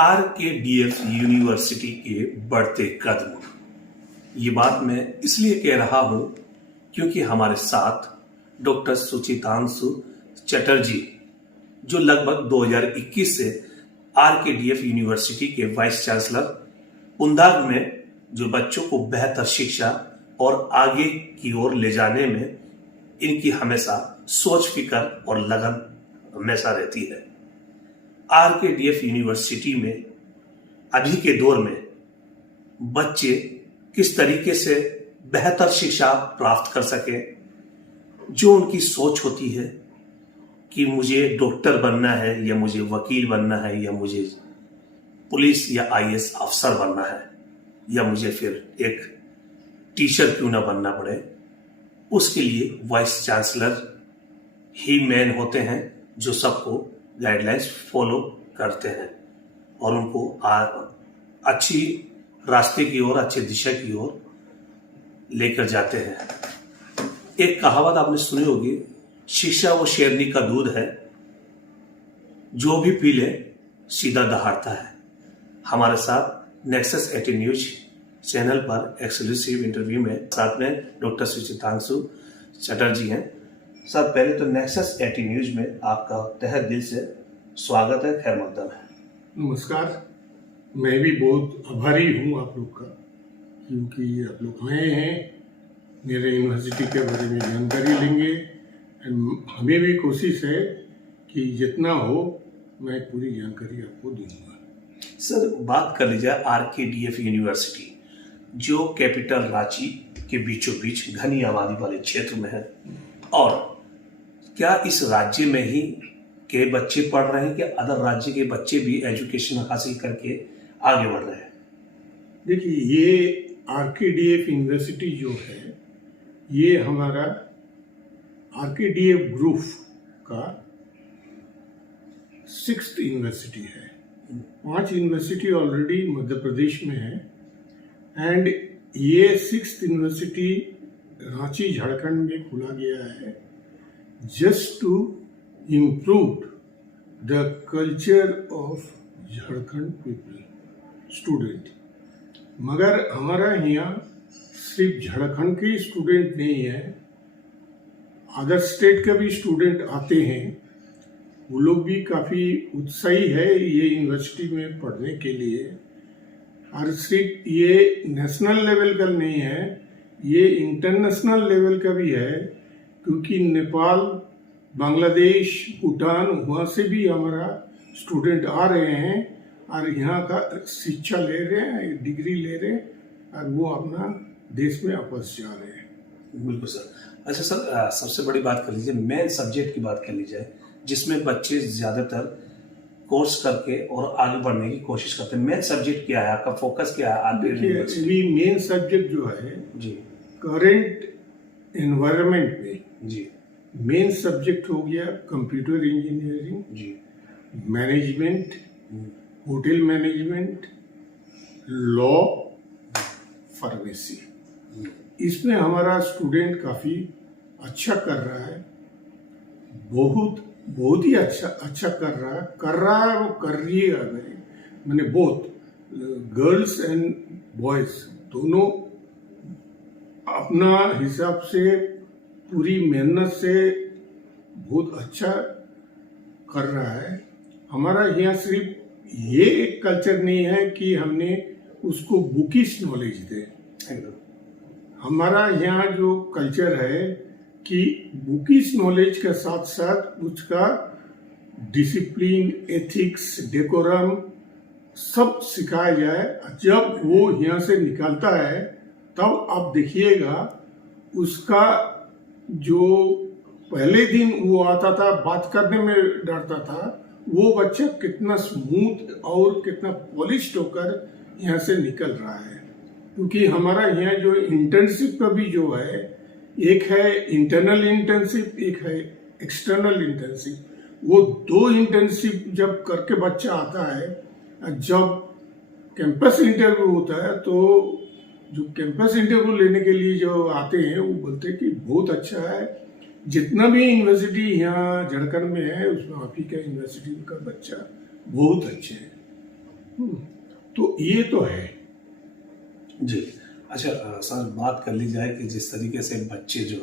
RKDF university के बढ़ते कदम। ये बात मैं इसलिए कह रहा हूं क्योंकि हमारे साथ डॉक्टर सुचितांशु चटर्जी, जो लगभग 2021 से RKDF यूनिवर्सिटी के वाइस चांसलर उन्दाग में जो बच्चों को बेहतर शिक्षा और आगे की ओर ले जाने में इनकी हमेशा सोच फिक्र और लगन हमेशा रहती है। RKDF यूनिवर्सिटी में अभी के दौर में बच्चे किस तरीके से बेहतर शिक्षा प्राप्त कर सके, जो उनकी सोच होती है कि मुझे डॉक्टर बनना है या मुझे वकील बनना है या मुझे पुलिस या IAS अफसर बनना है या मुझे फिर एक टीचर क्यों ना बनना पड़े, उसके लिए वाइस चांसलर ही मेन होते हैं जो सबको गाइडलाइंस फॉलो करते हैं और उनको अच्छी रास्ते की ओर, अच्छी दिशा की ओर लेकर जाते हैं। एक कहावत आपने सुनी होगी, शिक्षा वो शेरनी का दूध है, जो भी पी ले सीधा दहाड़ता है। हमारे साथ नेक्सस 18 न्यूज चैनल पर एक्सक्लूसिव इंटरव्यू में साथ में डॉक्टर सुचितांशु चटर्जी हैं। सर, पहले तो नेक्सस 18 न्यूज में आपका तहे दिल से स्वागत है, खैर मकदम है। नमस्कार। मैं भी बहुत आभारी हूँ आप लोग का, क्योंकि आप लोग आए हैं, मेरे यूनिवर्सिटी के बारे में जानकारी लेंगे। हमें भी कोशिश है कि जितना हो मैं पूरी जानकारी आपको दूंगा। सर, बात कर लीजिए RKDF यूनिवर्सिटी, जो कैपिटल रांची के बीचों बीच घनी आबादी वाले क्षेत्र में है, और क्या इस राज्य में ही के बच्चे पढ़ रहे हैं कि अदर राज्य के बच्चे भी एजुकेशन हासिल करके आगे बढ़ रहे हैं? देखिए, ये RKDF यूनिवर्सिटी जो है, ये हमारा RKDF ग्रुप का 6th यूनिवर्सिटी है। 5 यूनिवर्सिटी ऑलरेडी मध्य प्रदेश में है, एंड ये 6th यूनिवर्सिटी रांची झारखंड में खोला गया है just to improve the culture of Jharkhand people, student. मगर हमारा यहाँ सिर्फ झारखंड के स्टूडेंट नहीं है, अदर स्टेट का भी स्टूडेंट आते हैं। वो लोग भी काफ़ी उत्साही है ये यूनिवर्सिटी में पढ़ने के लिए। और सिर्फ ये नेशनल लेवल का नहीं है, ये इंटरनेशनल लेवल का भी है, क्योंकि नेपाल, बांग्लादेश, भूटान, वहाँ से भी हमारा स्टूडेंट आ रहे हैं और यहाँ का शिक्षा ले रहे हैं, डिग्री ले रहे हैं, और वो अपना देश में वापस जा रहे हैं। बिल्कुल सर। अच्छा सर, सबसे बड़ी बात कर लीजिए, मेन सब्जेक्ट की बात कर लीजिए, जिसमें बच्चे ज़्यादातर कोर्स करके और आगे बढ़ने की कोशिश करते हैं। मेन सब्जेक्ट क्या है आपका, फोकस क्या है? देखिए, मेन सब्जेक्ट जो है जी, करेंट एनवायरनमेंट में जी, मेन सब्जेक्ट हो गया कंप्यूटर इंजीनियरिंग जी, management, hotel management, law, pharmacy. इसमें हमारा स्टूडेंट काफ़ी अच्छा कर रहा है, बहुत ही अच्छा कर रहा है, वो कर रही है। मैंने बोथ गर्ल्स एंड बॉयज दोनों अपना हिसाब से पूरी मेहनत से बहुत अच्छा कर रहा है। हमारा यहाँ सिर्फ ये एक कल्चर नहीं है कि हमने उसको बुकिश नॉलेज दे। हमारा यहाँ जो कल्चर है कि बुकिश नॉलेज के साथ साथ उसका डिसिप्लिन, एथिक्स, डेकोरम सब सिखाया जाए। जब वो यहाँ से निकलता है तब आप देखिएगा उसका जो पहले दिन वो आता था, बात करने में डरता था, वो बच्चा कितना स्मूथ और कितना पॉलिश्ड होकर यहाँ से निकल रहा है। क्योंकि हमारा यहाँ जो इंटर्नशिप का भी जो है, एक है इंटरनल इंटर्नशिप, एक है एक्सटर्नल इंटर्नशिप। वो 2 इंटर्नशिप जब करके बच्चा आता है, जब कैंपस इंटरव्यू होता है, तो जो कैंपस इंटरव्यू लेने के लिए जो आते हैं वो बोलते हैं कि बहुत अच्छा है, जितना भी यूनिवर्सिटी यहाँ झारखंड में है उसमें आप ही का यूनिवर्सिटी का बच्चा बहुत अच्छे है। तो ये तो है। जी। अच्छा सर, बात कर ली जाए कि जिस तरीके से बच्चे जो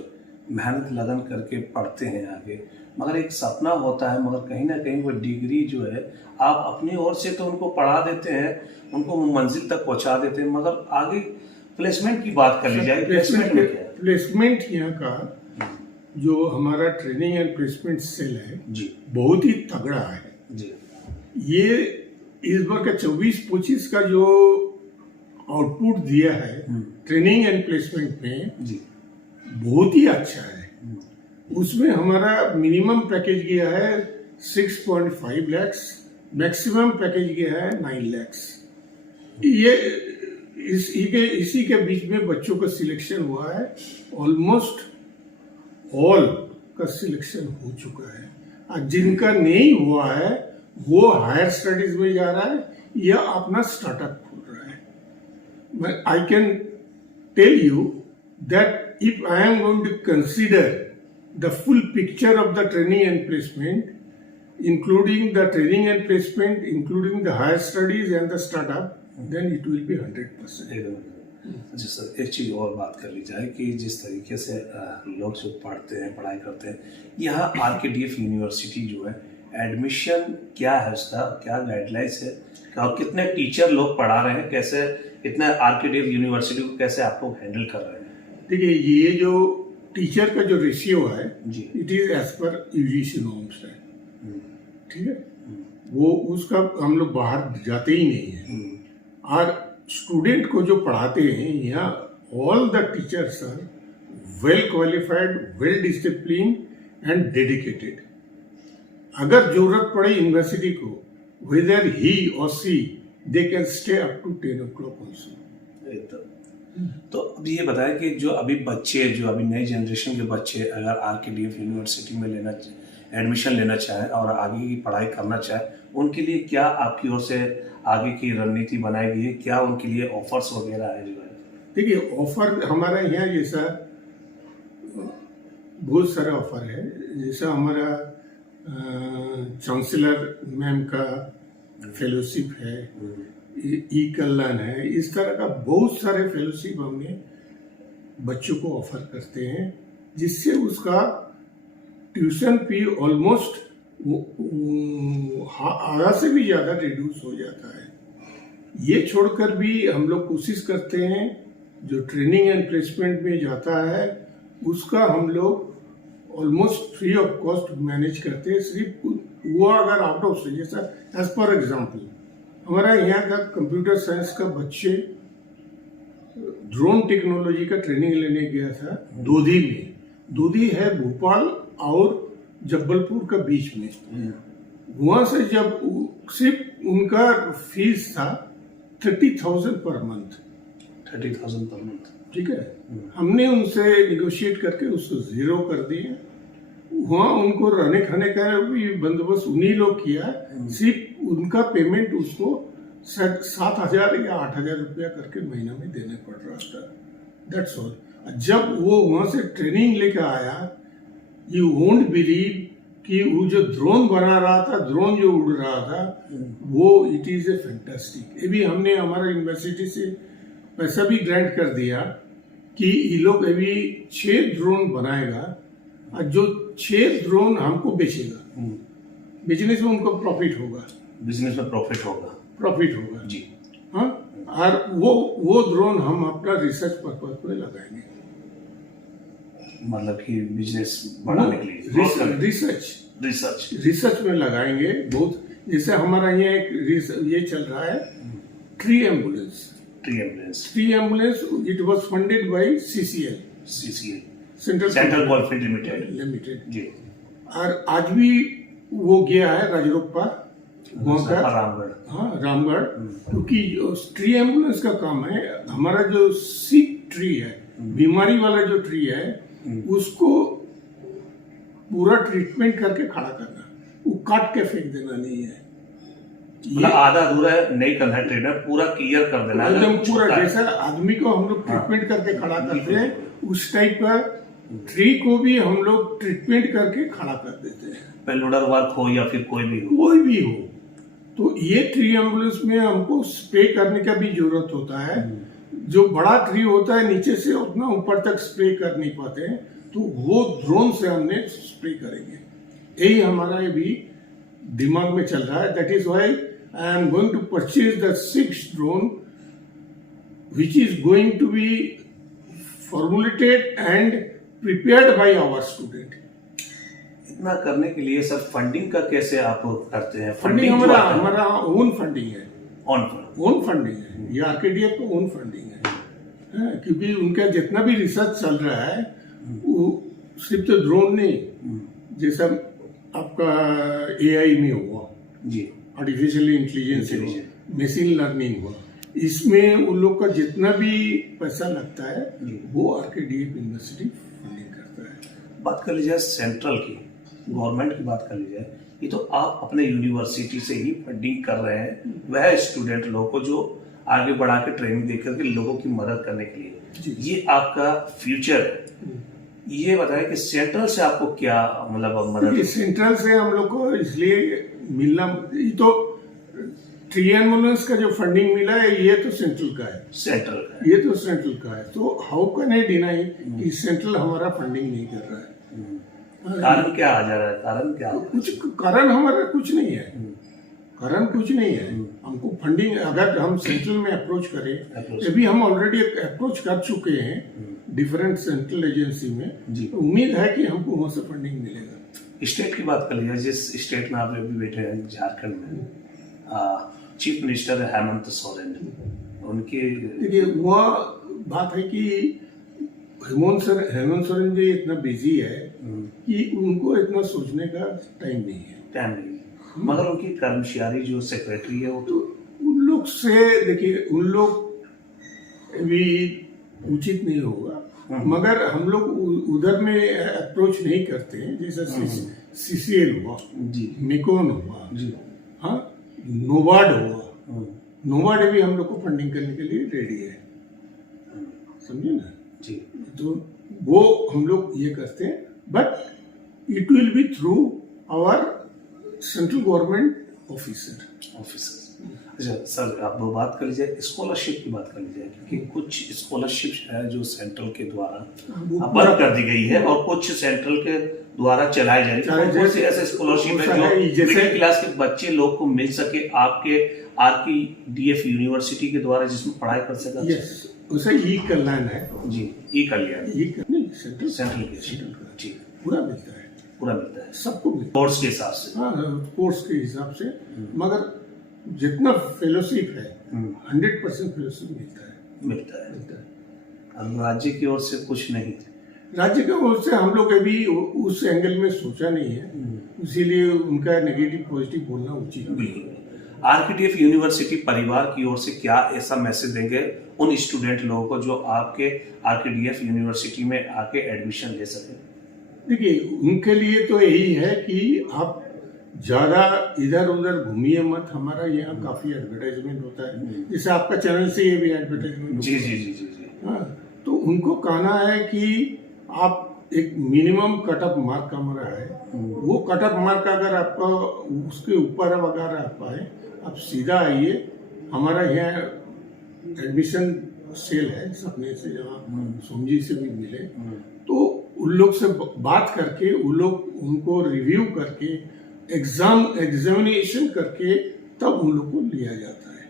मेहनत लगन करके पढ़ते हैं आगे, मगर एक सपना होता है, मगर कहीं ना कहीं वो डिग्री जो है आप अपनी ओर से तो उनको पढ़ा देते हैं, उनको मंजिल तक पहुंचा देते हैं, मगर आगे प्लेसमेंट की बात कर ली जाए, प्लेसमेंट में क्या है? प्लेसमेंट यहाँ का जो हमारा ट्रेनिंग एंड प्लेसमेंट सेल है जी बहुत ही तगड़ा है जी। ये। इस बार का 24-25 का जो आउटपुट दिया है ट्रेनिंग एंड प्लेसमेंट में जी बहुत ही अच्छा है। उसमें हमारा मिनिमम पैकेज गया है 6.5 lakhs, मैक्सिमम पैकेज गया है 9 lakhs। ये इसी के बीच में बच्चों का सिलेक्शन हुआ है। ऑलमोस्ट ऑल का सिलेक्शन हो चुका है, और जिनका नहीं हुआ है वो हायर स्टडीज में जा रहा है या अपना स्टार्टअप खोल रहा है। I can tell you that if I am going to consider the full picture of the training and placement, including the training and placement, including the higher studies and the startup, then it will be 100%. अच्छा sir, एक चीज़ और बात कर ली जाए कि जिस तरीके से लोग जो पढ़ते हैं, पढ़ाई करते हैं, यहाँ RKDF यूनिवर्सिटी जो है, एडमिशन क्या है उसका, क्या गाइडलाइंस है, और कितने टीचर लोग पढ़ा रहे हैं, कैसे इतना RKDF यूनिवर्सिटी को कैसे आप लोग हैंडल कर रहे हैं? देखिए, ये जो टीचर का जो रेशियो है it is as per UGC norms है, ठीक है। वो उसका हम लोग बाहर जाते ही नहीं है। और स्टूडेंट को जो पढ़ाते हैं यहाँ, all the teachers are well qualified, well discipline and dedicated. अगर जरूरत पड़े यूनिवर्सिटी को, वेदर ही और सी, they can stay up to 10 o'clock also. तो अब ये बताएं कि जो अभी बच्चे, जो अभी नई जनरेशन के बच्चे अगर RKDF यूनिवर्सिटी में एडमिशन लेना चाहें और आगे की पढ़ाई करना चाहें, उनके लिए क्या आपकी ओर से आगे की रणनीति बनाई गई है? क्या उनके लिए ऑफर्स वगैरह है जो है? देखिए, ऑफर हमारा यहाँ जैसा बहुत सारे ऑफर है। जैसा हमारा चांसलर मैम का फेलोशिप है, ई कल्याण है, इस तरह का बहुत सारे फेलोशिप हमने बच्चों को ऑफर करते हैं, जिससे उसका ट्यूशन फी ऑलमोस्ट आधा से भी ज़्यादा रिड्यूस हो जाता है। ये छोड़कर भी हम लोग कोशिश करते हैं जो ट्रेनिंग एंड प्लेसमेंट में जाता है उसका हम लोग almost free of cost manage करते हैं। सिर्फ वो अगर आउट ऑफ स्टेट, जैसा एज पर एग्जाम्पल हमारा यहाँ का कंप्यूटर साइंस का बच्चे ड्रोन टेक्नोलॉजी का ट्रेनिंग लेने गया था दोधी में। दोधी है भोपाल और जबलपुर का बीच में। वहां से जब सिर्फ उनका फीस था 30,000 पर मंथ। 30,000 पर मंथ, ठीक है। हमने उनसे निगोशिएट करके उसको 0 कर दिया। वहाँ उनको रहने खाने का भी बंदोबस्त उन्हीं लोग किया। सिर्फ उनका पेमेंट उसको 7,000 या 8,000 रुपया करके महीना में देने पड़ रहा था। That's all. जब वो वहाँ से ट्रेनिंग लेकर आया, यू वोंट बिलीव कि वो जो ड्रोन बना रहा था, ड्रोन जो उड़ रहा था, वो इट इज ए फैंटास्टिक। ये भी हमने हमारा यूनिवर्सिटी से पैसा भी ग्रांट कर दिया कि ये लोग अभी 6 ड्रोन बनाएगा और जो 6 ड्रोन हमको बेचेगा। बिजनेस में उनको प्रॉफिट होगा, बिजनेस में प्रॉफिट होगा जी। हाँ, और वो ड्रोन हम अपना रिसर्च पर्पज में लगाएंगे, मतलब कि बिजनेस बढ़ाने के लिए रिसर्च में लगाएंगे। बहुत जैसे हमारा यहाँ एक ये चल रहा है tree ambulance. It was funded by CCL central cooperative limited ji. और आज भी वो गया है राजरोप्पा वहाँ का रामगढ़। हाँ, रामगढ़। क्योंकि ट्री एम्बुलेंस का काम है, हमारा जो सिक ट्री है, बीमारी वाला जो ट्री है, उसको पूरा ट्रीटमेंट करके खड़ा करना, वो काट के फेंक देना नहीं है। मतलब आधा अधूरा नहीं करना है, ट्रेनर पूरा क्लियर कर देना है एकदम पूरा। जैसा आदमी को हम लोग ट्रीटमेंट करके खड़ा करते हैं, उस टाइप का ट्री को भी हम लोग ट्रीटमेंट करके खड़ा कर देते हैं। पेलोडर वर्क हो या फिर कोई भी हो। तो ये ट्री एम्बुलेंस में हमको स्प्रे करने का भी जरूरत होता है। जो बड़ा ट्री होता है नीचे से उतना ऊपर तक स्प्रे कर नहीं पाते हैं, तो वो ड्रोन से हमने स्प्रे करेंगे। यही हमारा भी दिमाग में चल रहा है। That is why I am going to purchase the 6th drone which is going to be formulated and prepared by our student। इतना करने के लिए सर फंडिंग का कैसे आप करते हैं? फंडिंग हमारा ओन फंडिंग है। ऑन फंडिंग है, ये आरकेडीएफ का ओन फंडिंग है। क्योंकि उनका जितना भी रिसर्च चल रहा है वो सिर्फ तो ड्रोन नहीं, जैसा आपका एआई में हुआ जी, आर्टिफिशियल इंटेलिजेंस हुआ, मशीन लर्निंग हुआ, इसमें उन लोग का जितना भी पैसा लगता है वो आरकेडीएफ यूनिवर्सिटी फंडिंग करता है। बात कर लीजिए सेंट्रल की, गवर्नमेंट की बात कर लीजिए, ये तो आप अपने यूनिवर्सिटी से ही फंडिंग कर रहे हैं वह स्टूडेंट लोगों को जो आगे बढ़ा के ट्रेनिंग देकर के लोगों की मदद करने के लिए, ये आपका फ्यूचर है। ये बताएं कि सेंट्रल से आपको क्या मतलब मदद? सेंट्रल से हम लोग को इसलिए मिलना, ये तो ट्री एम्बुलेंस का जो फंडिंग मिला है ये तो सेंट्रल का है, ये तो सेंट्रल का है। तो हाउ कैन आई डिनाई कि सेंट्रल हमारा फंडिंग नहीं कर रहा है? कारण क्या आ जा रहा है? कारण क्या? कुछ कारण हमारा कुछ नहीं है, कारण कुछ नहीं है। हमको फंडिंग अगर हम सेंट्रल में अप्रोच करें, अभी हम ऑलरेडी अप्रोच कर चुके हैं डिफरेंट सेंट्रल एजेंसी में, तो उम्मीद है कि हमको वहां से फंडिंग मिलेगा। स्टेट की बात कर लीजिए, जिस स्टेट में आप अभी बैठे हैं झारखंड में, चीफ मिनिस्टर हेमंत सोरेन, उनके देखिए वह बात है कि हेमंत सोरेन जी इतना बिजी है कि उनको इतना सोचने का टाइम नहीं है। मगर उनकी कर्मचारी जो सेक्रेटरी है वो तो उन लोग से देखिए, उन लोग भी उचित नहीं होगा, मगर हम लोग उधर में अप्रोच नहीं करते हैं। जैसा सीसीएल हुआ जी, निकॉन हुआ जी, हाँ, नोवाड हुआ, नोवाड भी हम लोग को फंडिंग करने के लिए रेडी है, समझे ना जी। तो वो हम लोग ये करते हैं, but it will be through our central government officer. अच्छा सर, आप वो बात कर लीजिए, स्कॉलरशिप की बात कर लीजिए, क्योंकि कुछ स्कॉलरशिप है जो सेंट्रल के द्वारा बंद कर दी गई है और कुछ सेंट्रल के द्वारा चलाए जा रही है। कौन सी ऐसे स्कॉलरशिप है जो मिडिल क्लास के बच्चे लोग को मिल सके आपके आरकेडीएफ यूनिवर्सिटी के द्वारा, जिसमें पढ़ाई कर सके? उसे ई कल्याण है जी, ई कल्याण, सेंट्रल के जी, पूरा मिलता है सबको, कोर्स के हिसाब से। हाँ, कोर्स के हिसाब से, मगर जितना फेलोशिप है 100% फेलोशिप मिलता है। अब राज्य की ओर से कुछ नहीं, राज्य की ओर से हम लोग अभी उस एंगल में सोचा नहीं है, इसीलिए उनका नेगेटिव पॉजिटिव बोलना उचित नहीं है। आरकेडीएफ यूनिवर्सिटी परिवार की ओर से क्या ऐसा मैसेज देंगे उन स्टूडेंट लोगों को जो आपके आरकेडीएफ यूनिवर्सिटी में आके एडमिशन ले सके? देखिए, उनके लिए तो यही है कि आप ज्यादा इधर उधर घूमिए मत। हमारा यहाँ काफी एडवर्टाइजमेंट होता है, जैसे आपका चैनल से ये भी एडवर्टाइजमेंट जी जी जी जी। हाँ, तो उनको कहना है कि आप एक मिनिमम कटअप मार्क हमारा है, वो कटअप मार्क अगर आपका उसके ऊपर अगर आप पाए, आप सीधा आइए। हमारा यहाँ एडमिशन सेल है सपने से, जहाँ सोमजी से भी मिले, तो उन लोग से बात करके उनको रिव्यू करके एग्जामिनेशन करके तब उन लोग को लिया जाता है।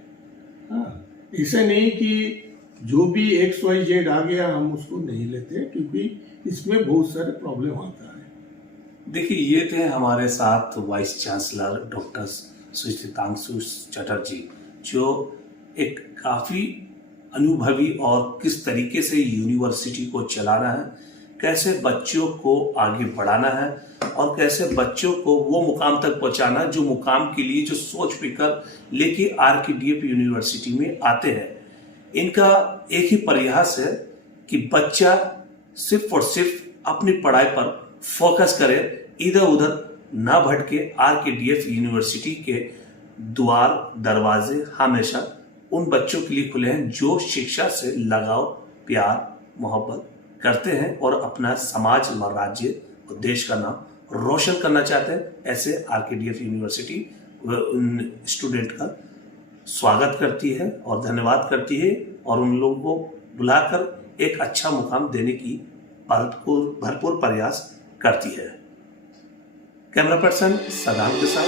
हाँ, ऐसे नहीं कि जो भी XYZ आ गया हम उसको नहीं लेते, क्योंकि इसमें बहुत सारे प्रॉब्लम आता है। देखिए, ये थे हमारे साथ वाइस चांसलर डॉक्टर सुचितांशु चटर्जी, जो एक काफ़ी अनुभवी और किस तरीके से यूनिवर्सिटी को चलाना है, कैसे बच्चों को आगे बढ़ाना है और कैसे बच्चों को वो मुकाम तक पहुंचाना जो मुकाम के लिए जो सोच फिकर लेके आरकेडीएफ यूनिवर्सिटी में आते हैं। इनका एक ही प्रयास है कि बच्चा सिर्फ और सिर्फ अपनी पढ़ाई पर फोकस करे, इधर उधर ना भटके। आरकेडीएफ यूनिवर्सिटी के द्वार दरवाजे हमेशा उन बच्चों के लिए खुले हैं जो शिक्षा से लगाव, प्यार, मोहब्बत करते हैं और अपना समाज व राज्य और देश का नाम रोशन करना चाहते हैं। ऐसे आरकेडीएफ यूनिवर्सिटी वह उन स्टूडेंट का स्वागत करती है और धन्यवाद करती है और उन लोगों को बुलाकर एक अच्छा मुकाम देने की भरपूर प्रयास करती है। कैमरा पर्सन सदाम के साथ